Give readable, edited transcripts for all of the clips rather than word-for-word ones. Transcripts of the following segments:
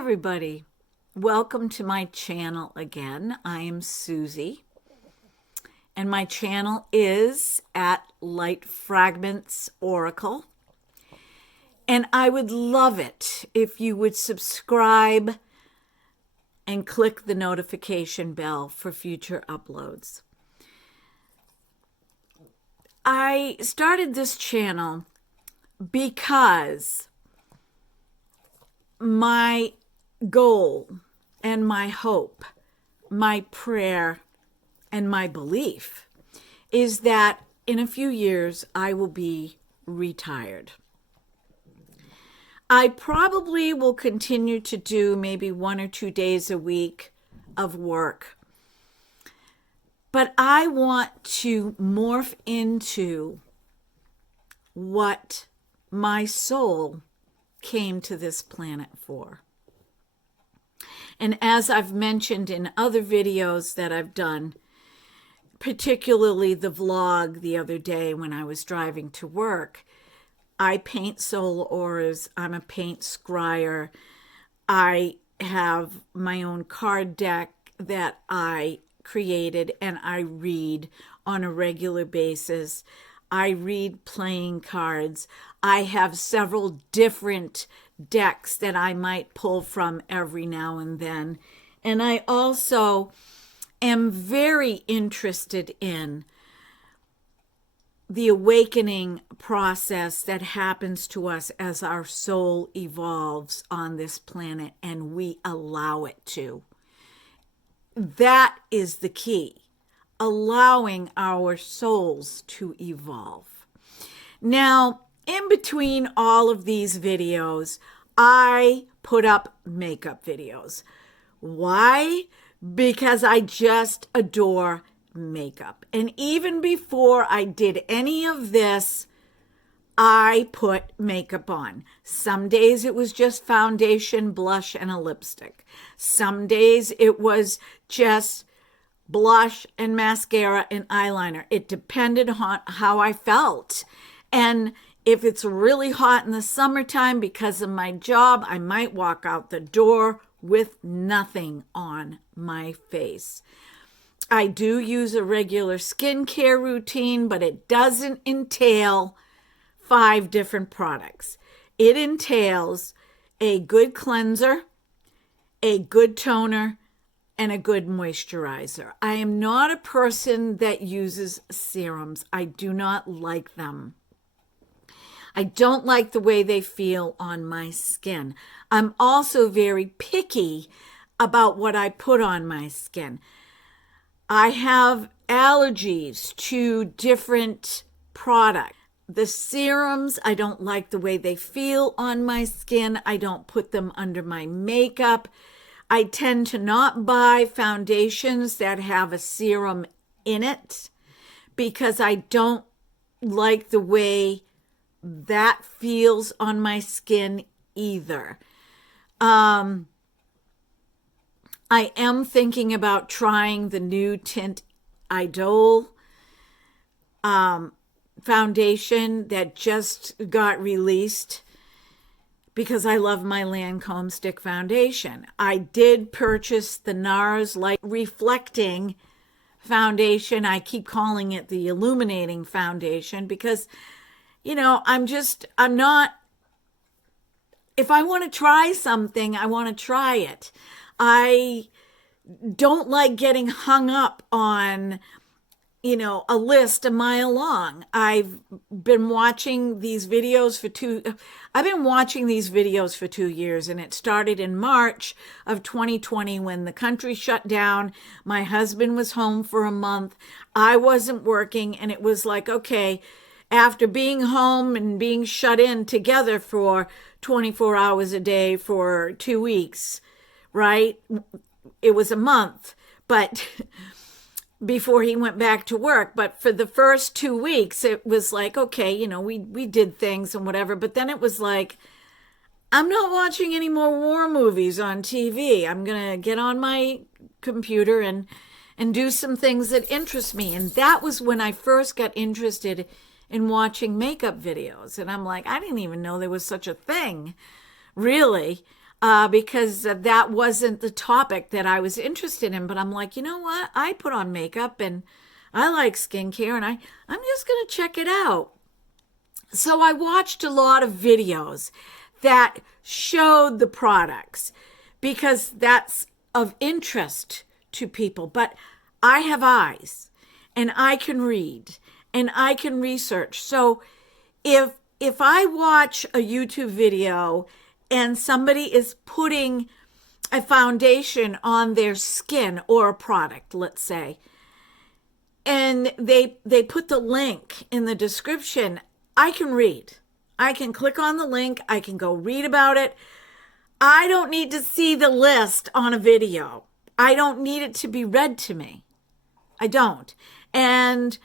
everybody. Welcome to my channel again. I am Susie, and my channel is at Light Fragments Oracle. And I would love it if you would subscribe and click the notification bell for future uploads. I started this channel because my goal and my hope, my prayer, and my belief is that in a few years I will be retired. I probably will continue to do maybe 1 or 2 days a week of work, but I want to morph into what my soul came to this planet for. And as I've mentioned in other videos that I've done, particularly the vlog the other day when I was driving to work, I paint soul auras. I'm a paint scryer. I have my own card deck that I created and I read on a regular basis. I read playing cards. I have several different decks that I might pull from every now and then. And I also am very interested in the awakening process that happens to us as our soul evolves on this planet and we allow it to. That is the key. Allowing our souls to evolve. Now, in between all of these videos, I put up makeup videos. Why? Because I just adore makeup. And even before I did any of this, I put makeup on. Some days it was just foundation, blush, and a lipstick. Some days it was just blush and mascara and eyeliner. It depended on how I felt. And if it's really hot in the summertime because of my job, I might walk out the door with nothing on my face. I do use a regular skincare routine, but it doesn't entail 5 different products. It entails a good cleanser, a good toner, and a good moisturizer. I am not a person that uses serums. I do not like them. I don't like the way they feel on my skin. I'm also very picky about what I put on my skin. I have allergies to different products. The serums, I don't like the way they feel on my skin. I don't put them under my makeup. I tend to not buy foundations that have a serum in it because I don't like the way that feels on my skin either. I am thinking about trying the new Tint Idol foundation that just got released because I love my Lancome Stick Foundation. I did purchase the NARS Light Reflecting Foundation. I keep calling it the Illuminating Foundation because, you know, I'm not, if I want to try something, I want to try it. I don't like getting hung up on, a list a mile long. I've been watching these videos for 2 years, and it started in March of 2020 when the country shut down. My husband was home for a month. I wasn't working, and it was like, okay, after being home and being shut in together for 24 hours a day for 2 weeks, right? It was a month, but before he went back to work. But for the first 2 weeks, it was like, okay, we did things and whatever. But then it was like, I'm not watching any more war movies on TV. I'm going to get on my computer and do some things that interest me. And that was when I first got interested in watching makeup videos. And I'm like, I didn't even know there was such a thing, really. because that wasn't the topic that I was interested in. But I'm like, you know what? I put on makeup and I like skincare, and I'm just going to check it out. So I watched a lot of videos that showed the products because that's of interest to people. But I have eyes and I can read and I can research. So if I watch a YouTube video and somebody is putting a foundation on their skin or a product, let's say, and they put the link in the description, I can read. I can click on the link. I can go read about it. I don't need to see the list on a video. I don't need it to be read to me. I don't. And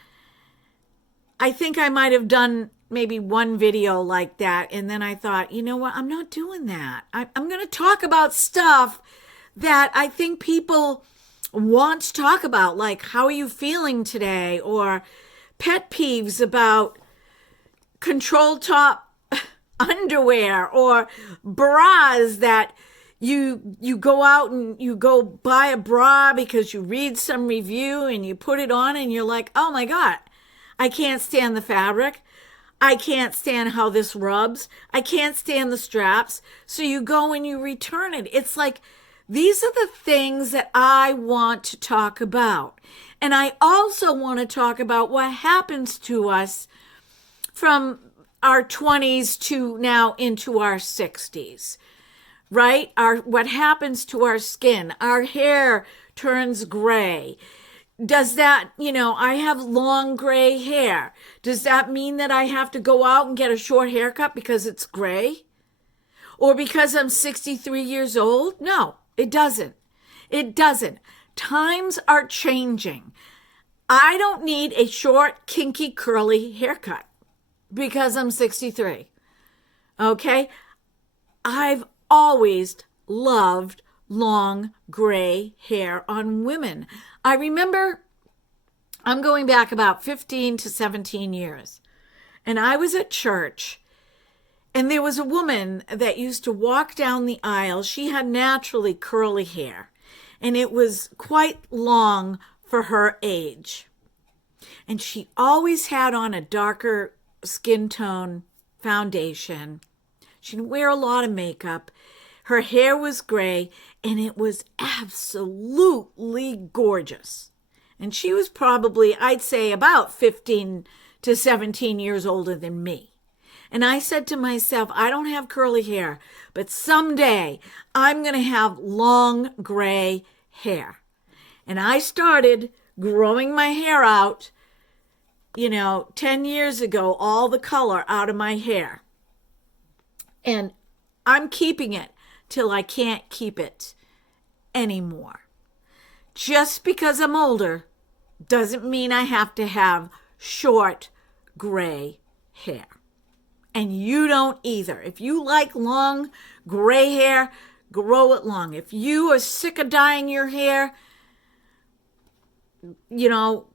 I think I might have done maybe one video like that. And then I thought, you know what? I'm not doing that. I'm going to talk about stuff that I think people want to talk about, like how are you feeling today, or pet peeves about control top underwear, or bras that you go out and you go buy a bra because you read some review and you put it on and you're like, oh my God, I can't stand the fabric. I can't stand how this rubs. I can't stand the straps. So you go and you return it. It's like, these are the things that I want to talk about. And I also want to talk about what happens to us from our 20s to now into our 60s, right? What happens to our skin? Our hair turns gray. Does that, I have long gray hair. Does that mean that I have to go out and get a short haircut because it's gray? Or because I'm 63 years old? No, it doesn't. It doesn't. Times are changing. I don't need a short, kinky, curly haircut because I'm 63. Okay? I've always loved long gray hair on women. I remember, I'm going back about 15 to 17 years, and I was at church, and there was a woman that used to walk down the aisle. She had naturally curly hair, and it was quite long for her age. And she always had on a darker skin tone foundation. She'd wear a lot of makeup. Her hair was gray, and it was absolutely gorgeous. And she was probably, I'd say, about 15 to 17 years older than me. And I said to myself, I don't have curly hair, but someday I'm going to have long gray hair. And I started growing my hair out, 10 years ago, all the color out of my hair. And I'm keeping it till I can't keep it anymore. Just because I'm older doesn't mean I have to have short gray hair. And you don't either. If you like long gray hair, grow it long. If you are sick of dyeing your hair,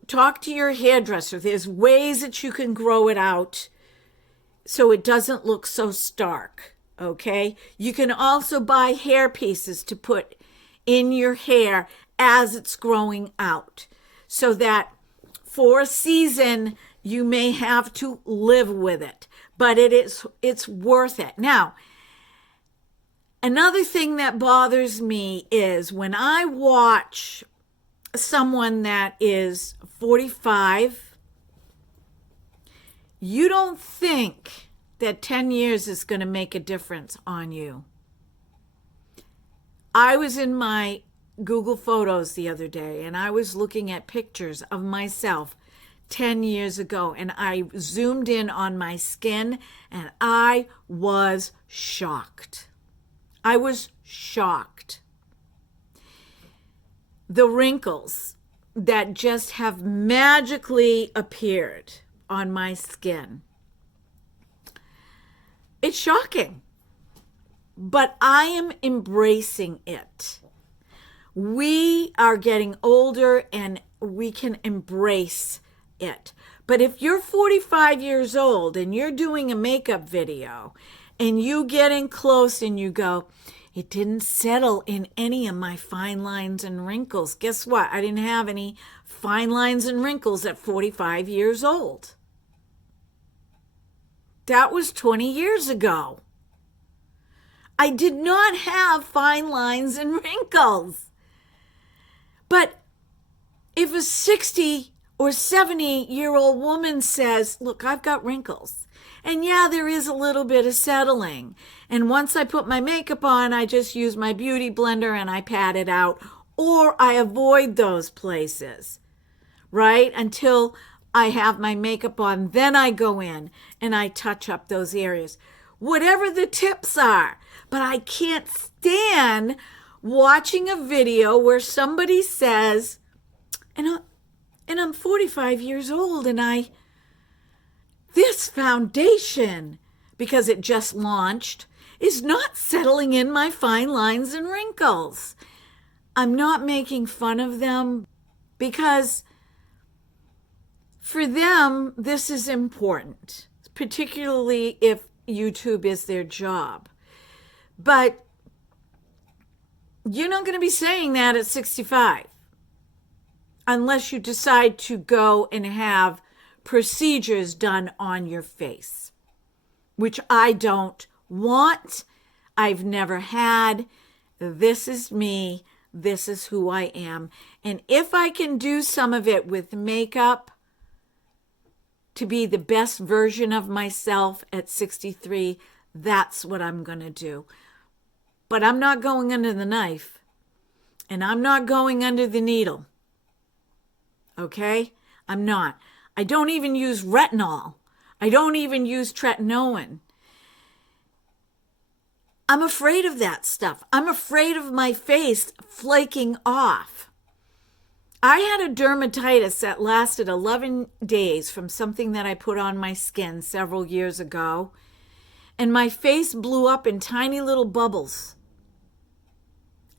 talk to your hairdresser. There's ways that you can grow it out so it doesn't look so stark. Okay? You can also buy hair pieces to put in your hair as it's growing out, so that for a season you may have to live with it, but it's worth it. Now, another thing that bothers me is when I watch someone that is 45, you don't think that 10 years is going to make a difference on you. I was in my Google Photos the other day, and I was looking at pictures of myself 10 years ago, and I zoomed in on my skin, and I was shocked. I was shocked. The wrinkles that just have magically appeared on my skin. It's shocking, but I am embracing it. We are getting older and we can embrace it. But if you're 45 years old and you're doing a makeup video and you get in close and you go, It didn't settle in any of my fine lines and wrinkles. Guess what? I didn't have any fine lines and wrinkles at 45 years old. That was 20 years ago. I did not have fine lines and wrinkles. But if a 60 or 70-year-old woman says, look, I've got wrinkles, and yeah, there is a little bit of settling, and once I put my makeup on, I just use my beauty blender and I pat it out, or I avoid those places, right? Until I have my makeup on, then I go in and I touch up those areas. Whatever the tips are, but I can't stand watching a video where somebody says, and I'm 45 years old and this foundation, because it just launched, is not settling in my fine lines and wrinkles. I'm not making fun of them because for them, this is important, particularly if YouTube is their job. But you're not going to be saying that at 65 unless you decide to go and have procedures done on your face, which I don't want. I've never had. This is me. This is who I am. And if I can do some of it with makeup to be the best version of myself at 63, that's what I'm going to do. But I'm not going under the knife, and I'm not going under the needle. Okay? I'm not. I don't even use retinol. I don't even use tretinoin. I'm afraid of that stuff. I'm afraid of my face flaking off. I had a dermatitis that lasted 11 days from something that I put on my skin several years ago, and my face blew up in tiny little bubbles.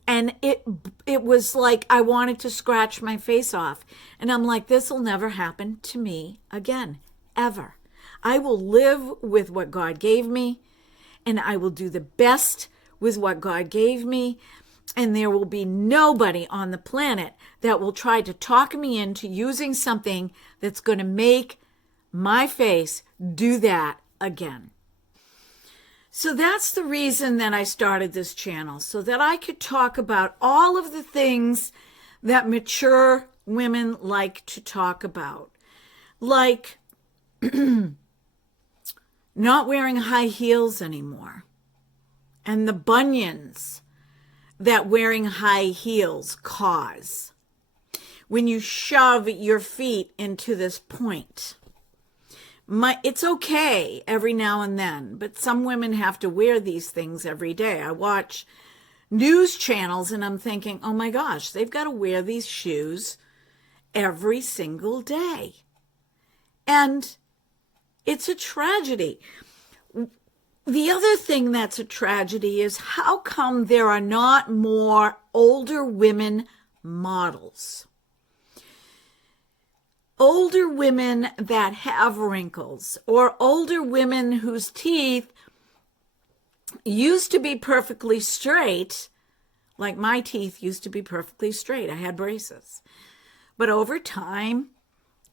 And it was like I wanted to scratch my face off. And I'm like, this will never happen to me again, ever. I will live with what God gave me, and I will do the best with what God gave me. And there will be nobody on the planet that will try to talk me into using something that's going to make my face do that again. So that's the reason that I started this channel, so that I could talk about all of the things that mature women like to talk about, like not wearing high heels anymore, and the bunions that wearing high heels cause when you shove your feet into this point. It's okay every now and then, but some women have to wear these things every day. I watch news channels and I'm thinking, oh my gosh, they've got to wear these shoes every single day. And it's a tragedy. The other thing that's a tragedy is how come there are not more older women models? Older women that have wrinkles, or older women whose teeth used to be perfectly straight, like my teeth used to be perfectly straight. I had braces. But over time,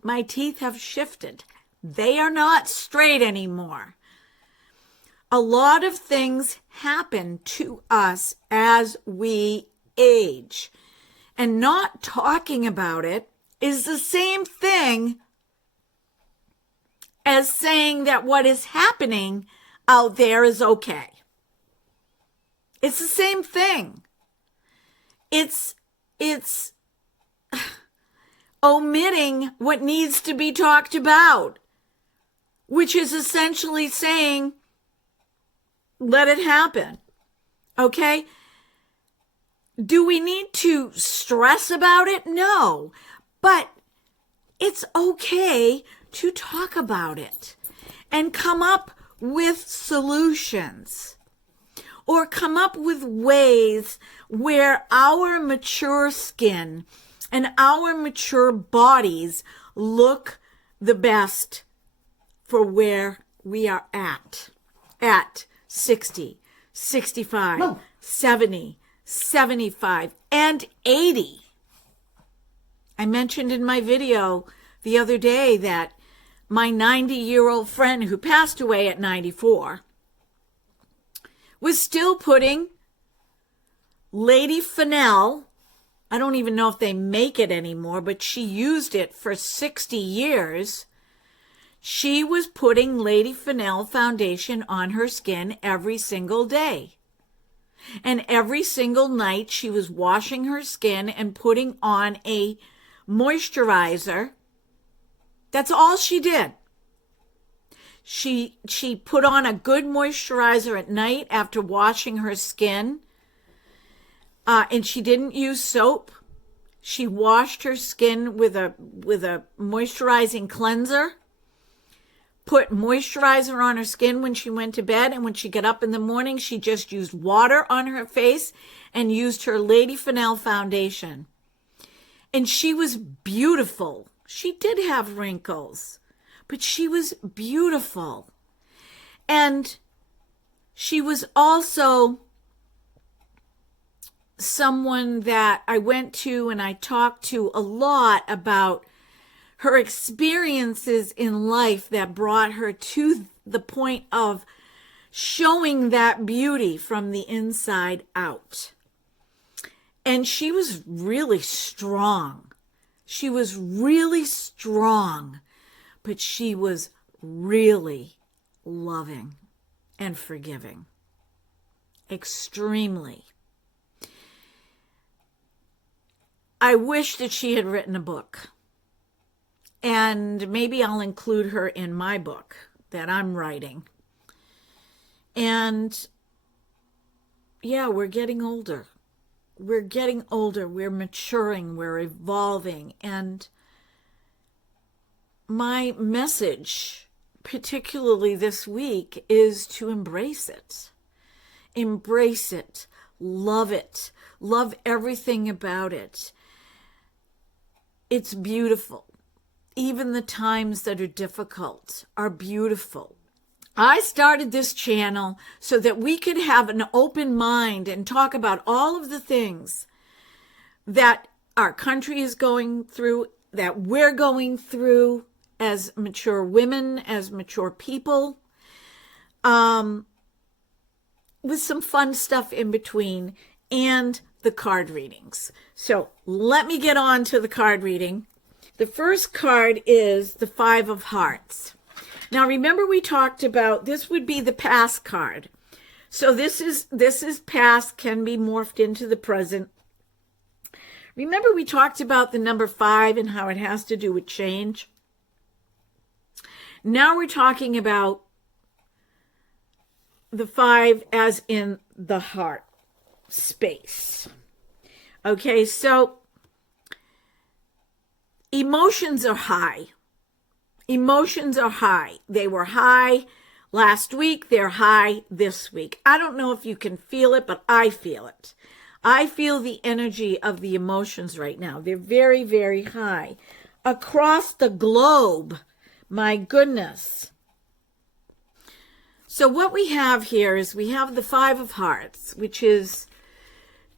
my teeth have shifted. They are not straight anymore. A lot of things happen to us as we age. And not talking about it is the same thing as saying that what is happening out there is okay. It's the same thing. It's omitting what needs to be talked about, which is essentially saying, let it happen. Okay? Do we need to stress about it? No. But it's okay to talk about it and come up with solutions, or come up with ways where our mature skin and our mature bodies look the best for where we are at 60, 65, 70, 75, and 80. I mentioned in my video the other day that my 90-year-old friend who passed away at 94 was still putting Lady Fennel. I don't even know if they make it anymore, but she used it for 60 years. She was putting Lady Fennel foundation on her skin every single day. And every single night she was washing her skin and putting on a moisturizer. That's all she did. She put on a good moisturizer at night after washing her skin. And she didn't use soap. She washed her skin with a moisturizing cleanser. Put moisturizer on her skin when she went to bed, and when she got up in the morning, she just used water on her face and used her Lady Fennel foundation. And she was beautiful. She did have wrinkles, but she was beautiful. And she was also someone that I went to and I talked to a lot about her experiences in life that brought her to the point of showing that beauty from the inside out. And she was really strong. She was really strong, but she was really loving and forgiving. Extremely. I wish that she had written a book. And maybe I'll include her in my book that I'm writing. And yeah, we're getting older. We're getting older. We're maturing. We're evolving. And my message, particularly this week, is to embrace it. Embrace it. Love it. Love everything about it. It's beautiful. Even the times that are difficult are beautiful. I started this channel so that we could have an open mind and talk about all of the things that our country is going through, that we're going through as mature women, as mature people, with some fun stuff in between, and the card readings. So let me get on to the card reading. The first card is the Five of Hearts. Now remember we talked about this would be the past card. So this is past, can be morphed into the present. Remember we talked about the number 5 and how it has to do with change. Now we're talking about the 5 as in the heart space. Okay, so emotions are high. Emotions are high. They were high last week. They're high this week. I don't know if you can feel it, but I feel it. I feel the energy of the emotions right now. They're very, very high. Across the globe. My goodness. So what we have here is we have the 5 of Hearts, which is,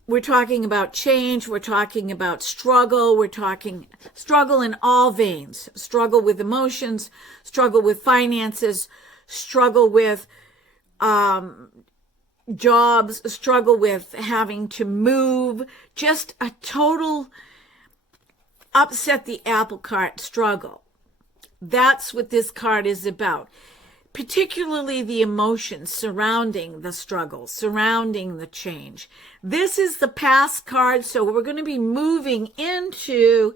we're talking about change, we're talking about struggle, we're talking struggle in all veins, struggle with emotions, struggle with finances, struggle with jobs, struggle with having to move, just a total upset the apple cart struggle. That's what this card is about. Particularly the emotions surrounding the struggle, surrounding the change. This is the past card, so we're going to be moving into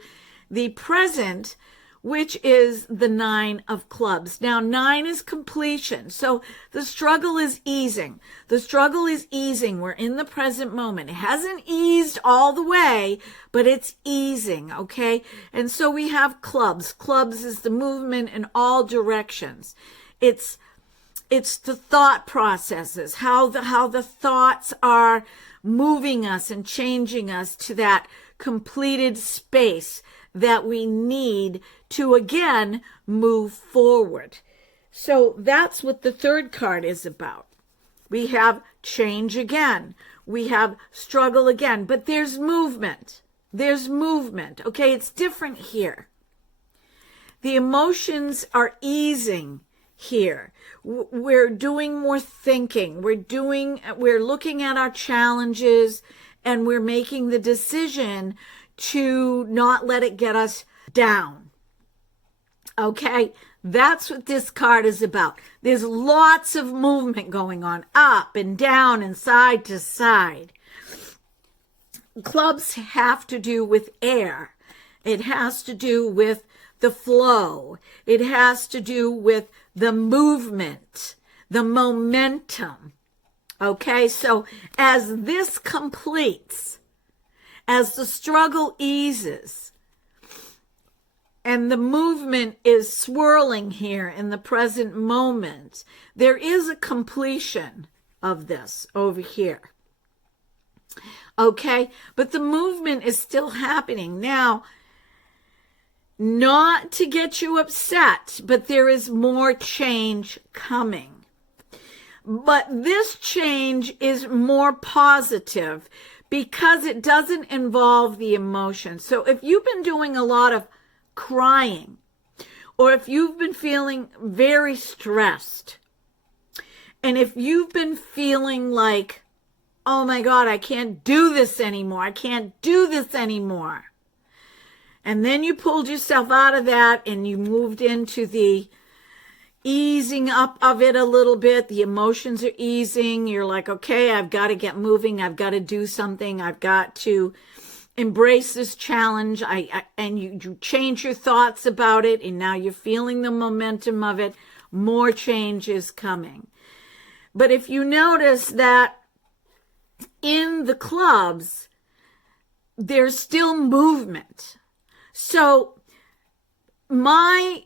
the present, which is the 9 of Clubs. Now, 9 is completion, so the struggle is easing. The struggle is easing. We're in the present moment. It hasn't eased all the way, but it's easing, okay? And so we have Clubs. Clubs is the movement in all directions. It's the thought processes, how the thoughts are moving us and changing us to that completed space that we need to again move forward. So that's what the third card is about. We have change again. we have struggle again, but there's movement. There's movement. Okay, it's different here. The emotions are easing here. We're doing more thinking. We're looking at our challenges, and we're making the decision to not let it get us down. Okay, that's what this card is about. There's lots of movement going on, up and down and side to side. Clubs have to do with air. It has to do with the flow. It has to do with the movement, the momentum. Okay, so as this completes, as the struggle eases, and the movement is swirling here in the present moment, there is a completion of this over here. Okay, but the movement is still happening. Now, not to get you upset, but there is more change coming. But this change is more positive because it doesn't involve the emotion. So if you've been doing a lot of crying, or if you've been feeling very stressed, and if you've been feeling like, oh my God, I can't do this anymore. I can't do this anymore. And then you pulled yourself out of that and you moved into the easing up of it a little bit. The emotions are easing. You're like, okay, I've got to get moving. I've got to do something. I've got to embrace this challenge. And you change your thoughts about it, and now you're feeling the momentum of it. More change is coming. But if you notice that in the clubs, there's still movement. So my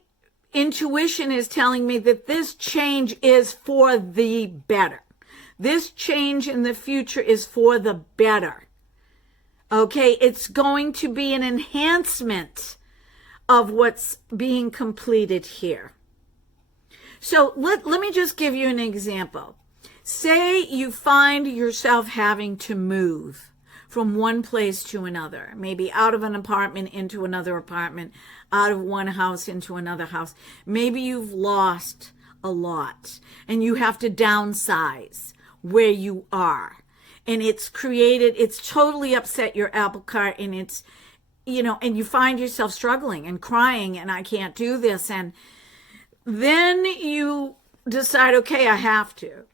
intuition is telling me that this change is for the better. This change in the future is for the better. Okay, it's going to be an enhancement of what's being completed here. So let me just give you an example. Say you find yourself having to move from one place to another, maybe out of an apartment into another apartment, out of one house into another house. Maybe you've lost a lot and you have to downsize where you are. And it's totally upset your apple cart, and it's, and you find yourself struggling and crying, and I can't do this. And then you decide, okay, I have to.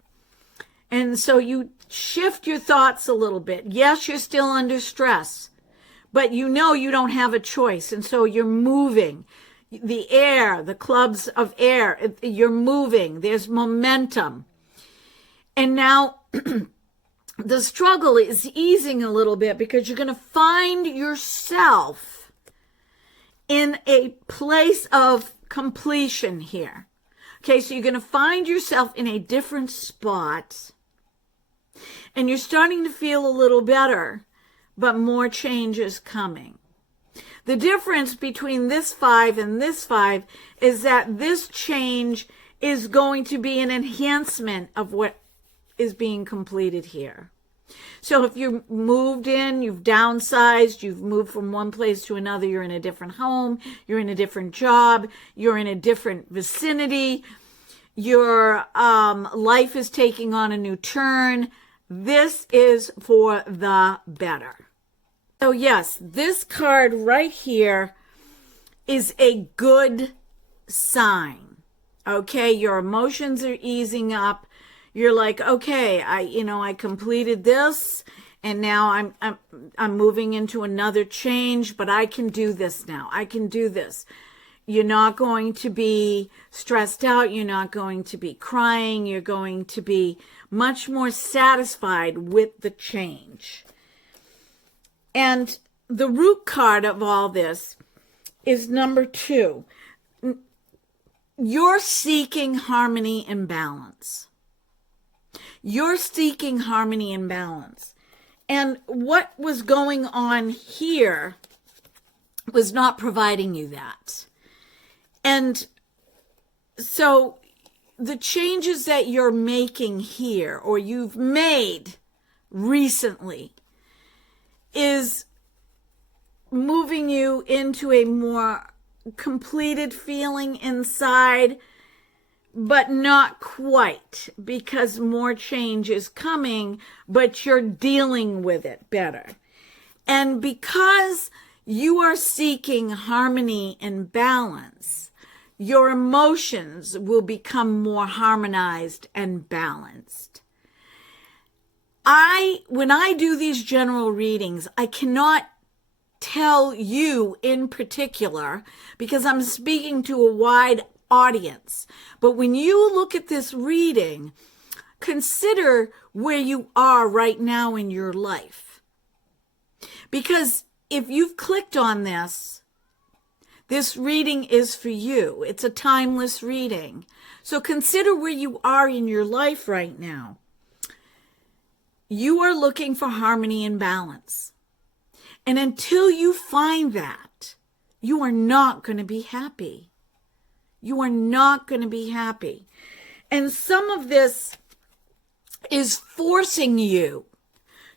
And so you shift your thoughts a little bit. Yes, you're still under stress, but you don't have a choice. And so you're moving. The air, the clubs of air, you're moving. There's momentum. And now the struggle is easing a little bit because you're going to find yourself in a place of completion here. Okay, so you're going to find yourself in a different spot, and you're starting to feel a little better, but more change is coming. The difference between this 5 and this 5 is that this change is going to be an enhancement of what is being completed here. So if you moved in, you've downsized, you've moved from one place to another, you're in a different home, you're in a different job, you're in a different vicinity, your life is taking on a new turn. This is for the better. So yes, this card right here is a good sign. Okay, your emotions are easing up. You're like, okay, I completed this, and now I'm moving into another change, but I can do this now. I can do this. You're not going to be stressed out. You're not going to be crying. You're going to be much more satisfied with the change. And the root card of all this is number 2. You're seeking harmony and balance. You're seeking harmony and balance. And what was going on here was not providing you that. And so the changes that you're making here, or you've made recently is moving you into a more completed feeling inside, but not quite, because more change is coming, but you're dealing with it better. And because you are seeking harmony and balance, your emotions will become more harmonized and balanced. When I do these general readings, I cannot tell you in particular because I'm speaking to a wide audience. But when you look at this reading, consider where you are right now in your life. Because if you've clicked on this reading is for you. It's a timeless reading. So consider where you are in your life right now. You are looking for harmony and balance. And until you find that, you are not going to be happy. You are not going to be happy. And some of this is forcing you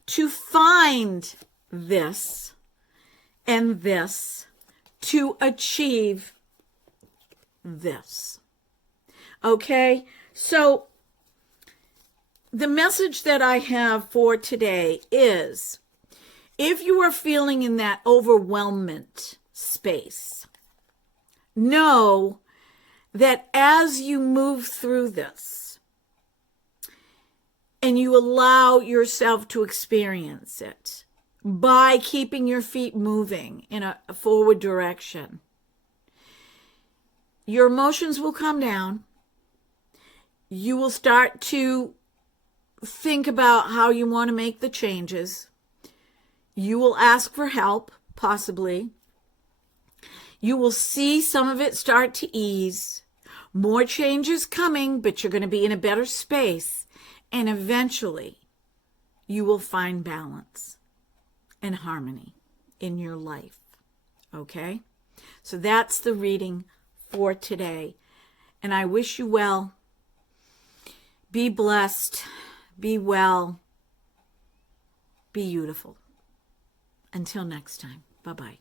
to find this and this to achieve this. Okay? So the message that I have for today is, if you are feeling in that overwhelmment space, know that as you move through this and you allow yourself to experience it by keeping your feet moving in a forward direction, your emotions will come down. You will start to think about how you want to make the changes. You will ask for help, possibly. You will see some of it start to ease. More changes coming, but you're going to be in a better space. And eventually, you will find balance and harmony in your life. Okay? So that's the reading for today. And I wish you well. Be blessed. Be well. Be beautiful. Until next time. Bye-bye.